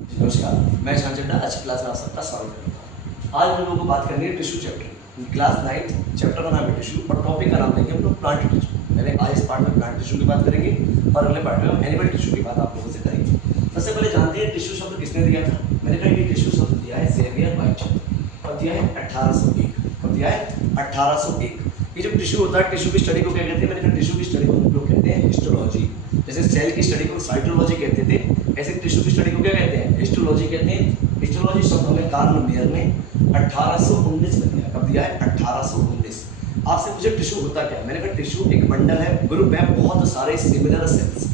नमस्कार, मैं शान चड्डा आज की क्लास में आप सबका स्वागत करता हूँ। आज हम लोगों को बात करनी है टिश्यू चैप्टर, क्लास 9 चैप्टर का नाम है टिश्यू और टॉपिक का नाम देंगे हम लोग प्लांट टिश्यू। मैंने आज इस पार्ट में प्लांट टिश्यू की बात करेंगे और अगले पार्ट में हम एनिमल टिश्यू की बात आप लोगों से करेंगे। सबसे पहले जानते हैं टिश्यू शब्द किसने दिया था। मैंने कहा ये टिश्यू शब्द दिया है ज़ेवियर वाइटज़ेवर और दिया है 1801। कब दिया है? 1801। ये जो टिश्यू होता है, टिश्यू की स्टडी को क्या कहते हैं? मैंने कहा टिश्यू की स्टडी को हम लोग कहते हैं हिस्टोलॉजी। जैसे सेल की स्टडी को साइटोलॉजी कहते थे, ऐसे टिश्यू की स्टडी को क्या कहते हैं? हिस्टोलॉजी कहते हैं। हिस्टोलॉजी शब्द हमें कार्ल मेयर ने 1819 में दिया। कब दिया है? 1819। आपसे पूछे टिश्यू होता क्या है? मैंने कहा टिश्यू एक बंडल है, ग्रुप है बहुत सारे सिमिलर सेल्स।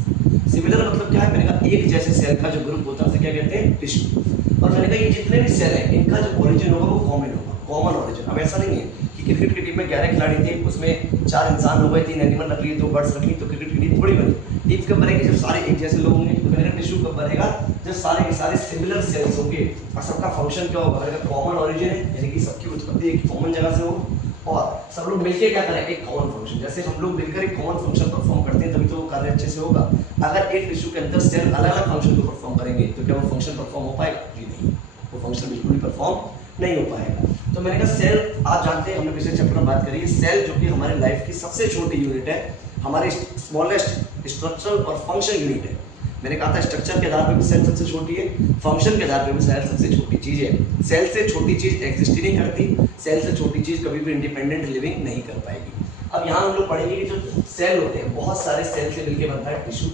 सिमिलर मतलब क्या है? मैंने कहा एक जैसे सेल का जो ग्रुप होता है उसे क्या कहते हैं? टिश्यू। और मैंने कहा ये जितने भी सेल हैं इनका जो ओरिजिन होगा वो कॉमन होगा, कॉमन ओरिजिन। अब ऐसा नहीं है कि क्रिकेट की टीम में 11 खिलाड़ी थे, उसमें 4 इंसान हो गए, 3 एनिमल रख लिए, 2 बर्ड्स रख ली, तो क्रिकेट की टीम थोड़ी बनी। टीम कब बनेगी? जब सारे एक जैसे लोग होंगे। तो मैंने कहा टिश्यू कब बनेगा? जब सारे के सारे सिमिलर सेल्स होंगे और सबका फंक्शन क्या होगा? मैंने कहा कॉमन ओरिजिन है, यानी कि सबकी उत्पत्ति एक कॉमन जगह से हो और सब लोग मिलकर क्या करें? एक कॉमन फंक्शन। जैसे हम लोग मिलकर एक कॉमन फंक्शन परफॉर्म करते हैं तभी तो वो कार्य अच्छे से होगा। अगर एक टिश्यू के अंदर सेल अलग अलग फंक्शन को परफॉर्म करेंगे तो क्या वो फंक्शन परफॉर्म हो पाएगा? जी नहीं, वो फंक्शन बिल्कुल भी परफॉर्म नहीं हो पाएगा। तो मैंने कहा सेल, आप जानते हैं हमने पिछले चैप्टर में बात करी है, सेल जो कि हमारे लाइफ की सबसे छोटी यूनिट है, हमारे स्मॉलेस्ट स्ट्रक्चरल और फंक्शन यूनिट है। मैंने कहा था स्ट्रक्चर के आधार पर भी सेल सबसे छोटी है, फंक्शन के आधार पर भी सेल सबसे छोटी चीज है। सेल से छोटी चीज एग्जिस्ट ही नहीं करती, सेल से छोटी चीज कभी भी इंडिपेंडेंट लिविंग नहीं कर पाएगी। अब यहाँ हम लोग पढ़ेंगे कि जो सेल होते हैं, बहुत सारे सेल से मिलकर बनता है टिश्यू।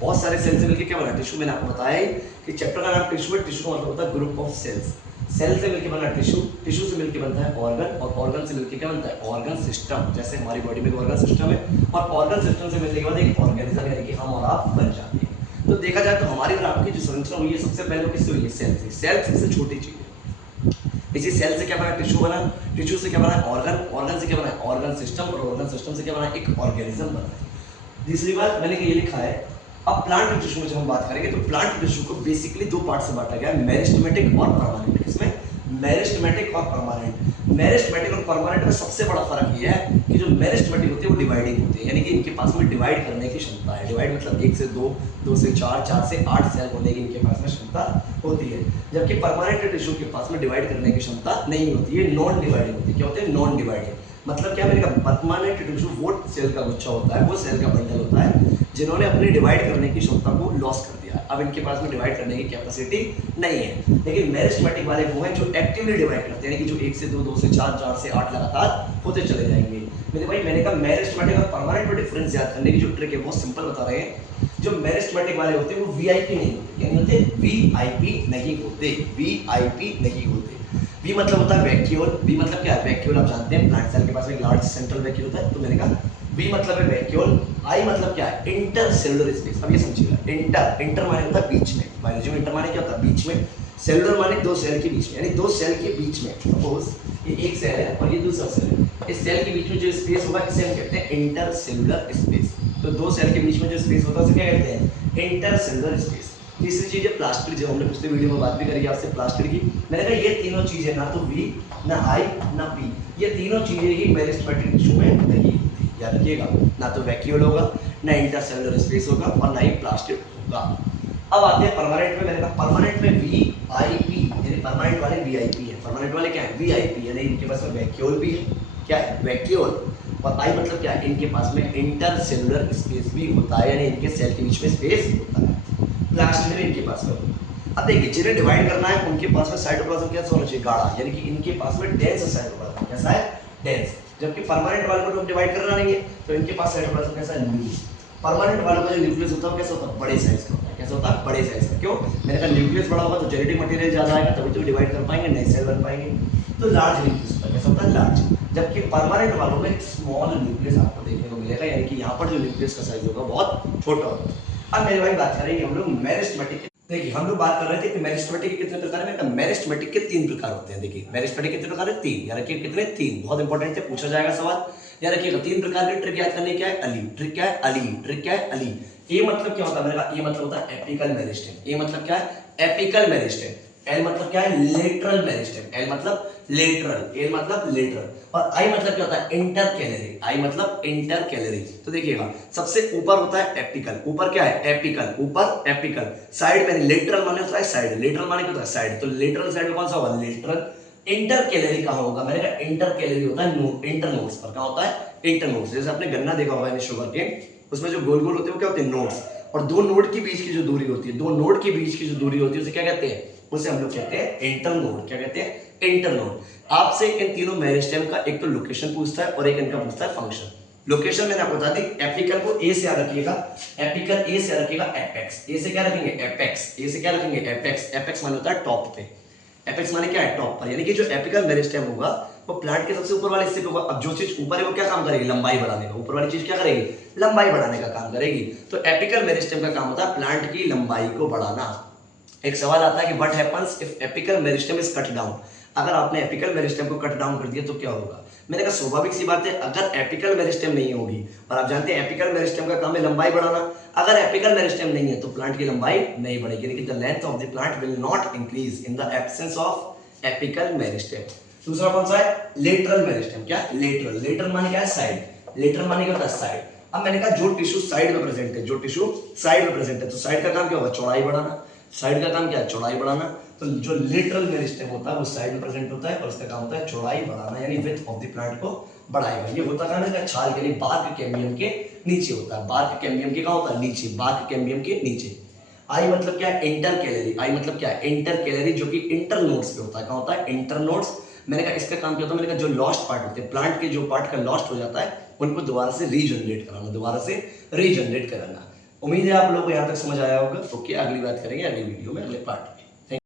बहुत सारे सेल से मिलकर क्या बना? टिश्यू। मैंने आपको बताया कि चैप्टर का नाम टिश्यू है। टिश्यू का मतलब होता है ग्रुप ऑफ सेल्स। सेल से मिलकर बना टिश्यू, टिश्यू से मिलकर बनता है ऑर्गन और ऑर्गन से मिलकर क्या बनता है? Organ system. जैसे हमारी बॉडी में ऑर्गन सिस्टम है और ऑर्गन सिस्टम से मिलने के बाद एक ऑर्गेनिज्म यानी कि हम और आप बन जाते हैं। तो देखा जाए तो हमारी और आपकी जो संरचना हुई है सबसे पहले किससे हुई है? सेल से। सेल सबसे छोटी चीज है। इसी सेल से क्या बना? टिश्यू बना। टिश्यू से क्या बना? ऑर्गन। ऑर्गन से क्या बना? Organ system. और ऑर्गन सिस्टम से क्या बना? एक ऑर्गेनिज्म बना। दूसरी बात मैंने ये लिखा है, अब प्लांट टिश्यू में जब हम बात करेंगे तो प्लांट टिश्यू को बेसिकली दो पार्ट से बांटा गया है, मेरिस्टेमेटिक और परमानेंट। इसमें मेरिस्टेमेटिक और परमानेंट। मेरिस्टेमेटिक और परमानेंट में सबसे बड़ा फर्क ये है कि जो मेरिस्टेमेटिक होती है वो डिवाइडिंग होती है, यानी कि इनके पास में डिवाइड करने की क्षमता है। डिवाइड मतलब 1 से 2, 2 से 4, 4 से 8 सेल होने की इनके पास में क्षमता होती है। जबकि परमानेंट टिश्यू के पास में डिवाइड करने की क्षमता नहीं होती है, नॉन डिवाइडिंग होती है। क्या होते हैं? Non dividing. मतलब क्या? मैंने कहा परमानेंट टिश्यू वो सेल का गुच्छा होता है, वो सेल का बंडल होता है जिन्होंने अपनी डिवाइड करने की क्षमता को लॉस कर दिया। अब इनके पास में डिवाइड करने की कैपेसिटी नहीं है। लेकिन मेरिस्टेमेटिक वाले वो हैं जो एक्टिवली डिवाइड करते हैं, यानी कि जो 1 से 2, 2 से 4, 4 से 8 लगातार होते चले जाएंगे। मेरे भाई मैंने कहा मेरिस्टेमेटिक और परमानेंट में डिफरेंस याद करने की जो ट्रिक है बहुत सिंपल बता रहे हैं। जो मेरिस्टेमेटिक वाले होते हैं वो वीआईपी नहीं होते, यानी होते वीआईपी नहीं होते, वीआईपी नहीं होते। वी मतलब होता है वैक्यूल। वी मतलब क्या है? वैक्यूल आप जानते हैं प्लांट सेल के पास में एक लार्ज सेंट्रल वैक्यूल होता है, तो मैंने कहा वी मतलब है वैक्यूल। आई मतलब क्या है? Intercellular space. अब ये समझिएगा, इंटर, इंटर माने होता है बीच में। बायोलॉजी में इंटर माने क्या होता है? बीच में। सेलुलर माने दो सेल के बीच में, यानी दो सेल के बीच में। सपोज ये एक सेल है और ये दूसरा सेल है, इस सेल के बीच में जो स्पेस होगा इसे हम कहते हैं इंटरसेलुलर स्पेस। तो दो सेल के बीच में जो स्पेस होता है उसे क्या कहते हैं? Intercellular space. तीसरी चीज है प्लास्टिड, जो हमने पिछले वीडियो में बात भी करी आपसे प्लास्टिड की। मैंने कहा ये तीनों चीजें, ना तो वी, ना आई, ना पी, ये तीनों चीजें ही मेरिस्टेमेटिक टिश्यू में नहीं होती। याद रखिएगा, ना तो वैक्यूल होगा, ना इंटरसेलुलर स्पेस होगा और ना ही प्लास्टिड होगा। अब आते हैं परमानेंट में। मैंने कहा परमानेंट में वी आई पी, यानी परमानेंट वाले वी आई पी है। परमानेंट वाले क्या है? वी आई पी, यानी इनके पास में वैक्यूल भी है। क्या है? वैक्यूल। और आई मतलब क्या है? इनके पास में इंटरसेलुलर स्पेस भी होता है, यानी इनके सेल के बीच में स्पेस होता है। प्लास्टिड इनके पास में। अब देखिए जिन्हें डिवाइड करना है उनके पास में साइटोप्लाज्म कैसा होना चाहिए? गाढ़ा, यानी कि इनके पास में डेंस साइटोप्लाज्म। कैसा है? डेंस। जबकि परमानेंट वाले को डिवाइड करना नहीं है तो इनके पास साइटोप्लाज्म कैसा है? लूज। परमानेंट वालों का जो न्यूक्लियस होता है कैसा होता है? बड़े साइज का होता है। कैसा होता है? बड़े साइज का। क्यों? मैंने कहा न्यूक्लियस बड़ा होगा तो जेनेटिक मटेरियल ज्यादा आएगा, तभी तो डिवाइड कर पाएंगे, नए सेल बन पाएंगे। तो लार्ज न्यूक्लियस होता है। कैसा होता है? लार्ज। जबकि परमानेंट वालों में स्मॉल न्यूक्लियस आपको देखने को मिलेगा, यानी कि यहाँ पर जो न्यूक्लियस का साइज होगा बहुत छोटा होगा। अब मेरे भाई बात करेंगे हम लोग मेरिस्टेमेटिक। देखिए हम लोग बात कर रहे थे कि मेरिस्टेमेटिक के कितने प्रकार हैं। मेरिस्टेमेटिक के 3 प्रकार होते हैं। देखिए मेरिस्टेमेटिक कितने प्रकार है? 3। याद रखिए कितने? 3। बहुत इंपॉर्टेंट है, पूछा जाएगा सवाल। याद रखिएगा 3 प्रकार के। ट्रिक याद करने क्या है? अली। ट्रिक क्या है? अली। ट्रिक क्या है? अली। ए मतलब क्या होता है? मैंने कहा ए मतलब होता है एपिकल मेरिस्टेम। ए मतलब क्या है? Apical meristem. एल मतलब क्या है, लेटरल मेरिस्टेम। एल मतलब लेटरल, एल मतलब लेटरल, और आई मतलब क्या होता है, इंटर कैलरी। आई मतलब इंटर कैलरी। तो देखिएगा सबसे ऊपर होता है एपिकल, ऊपर क्या है, एपिकल, ऊपर एपिकल। साइड में लेटरल माने होता है साइड, लेटरल माने क्या होता है साइड, तो लेटरल साइड में कौन सा होगा, लेटरल। इंटर कैलरी कहां होगा, मैंने कहा इंटर कैलरी होता है इंटर नोड्स पर। कहां होता है, इंटर नोड्स। जैसे आपने गन्ना देखा होगा यानी शुगर के, उसमें जो गोल गोल होते हैं वो क्या होते हैं, नोड्स, और दो नोड के बीच की जो दूरी होती है, दो नोड के बीच की जो दूरी होती है उसे क्या कहते हैं, उसे हम लोग कहते हैं इंटर नोड। क्या कहते हैं, इंटर नोड। आपसे इन तीनों मेरिस्टेम का एक तो लोकेशन पूछता है और एक इनका पूछता है फंक्शन। लोकेशन मैंने आपको बता दी, एपिकल को ए से याद रखिएगा, एपिकल ए से याद रखिएगा, एपेक्स, ए से क्या रखेंगे, एपेक्स, ए से क्या रखेंगे, एपेक्स। एपेक्स माने होता है टॉप पे, एपेक्स माने क्या है, टॉप पर, यानी कि जो एपिकल मेरिस्टेम होगा वो प्लांट के सबसे ऊपर वाले हिस्से पे होगा। अब जो चीज ऊपर है वो क्या काम करेगी, लंबाई बढ़ाने का, ऊपर वाली चीज क्या करेगी, लंबाई बढ़ाने का काम करेगी। तो एपिकल मेरिस्टेम का काम होता है प्लांट की लंबाई को बढ़ाना। एक सवाल आता है कि what happens if apical meristem is cut down, अगर आपने एपिकल मेरिस्टेम को कट डाउन कर दिया तो क्या होगा। मैंने कहा स्वाभाविक सी बात है, अगर एपिकल मेरिस्टेम नहीं होगी, और आप जानते हैं एपिकल मेरिस्टेम का काम है लंबाई बढ़ाना, अगर एपिकल मेरिस्टेम नहीं है तो प्लांट की लंबाई नहीं बढ़ेगी, लेकिन the length of the plant will not increase in the absence of apical meristem. दूसरा कौन सा है, लेटरल मेरिस्टेम। क्या, लेटरल, लेटरल माने क्या है, साइड, लेटरल माने क्या होता है, साइड। अब मैंने कहा जो टिश्यू साइड में प्रेजेंट है, जो टिश्यू साइड में प्रेजेंट है, तो साइड का काम क्या होगा, चौड़ाई बढ़ाना। साइड का काम क्या है, चौड़ाई बढ़ाना। तो जो लेटरल मेरिस्टेम होता है वो साइड में प्रेजेंट होता है और इसका काम होता है चौड़ाई बढ़ाना, यानी विड्थ ऑफ द प्लांट को बढ़ाएगा। ये होता कहां है, छाल के बार्क कैम्बियम के नीचे होता है। बार्क कैम्बियम के कहां होता है, नीचे, बार्क कैम्बियम के नीचे। आई मतलब क्या है, इंटर कैलरी। आई मतलब क्या है, इंटर कैलरी, जो कि इंटर नोड्स पे होता है। कहां होता है, इंटर नोड्स। मैंने कहा इसका काम क्या होता है, मैंने कहा जो लॉस्ट पार्ट होते हैं प्लांट के, जो पार्ट का लॉस्ट हो जाता है उनको दोबारा से रीजनरेट कराना, दोबारा से रीजनरेट कराना। उम्मीद है आप लोगों को यहाँ तक समझ आया होगा। ओके, अगली बात करेंगे अगली वीडियो में, अगले पार्ट।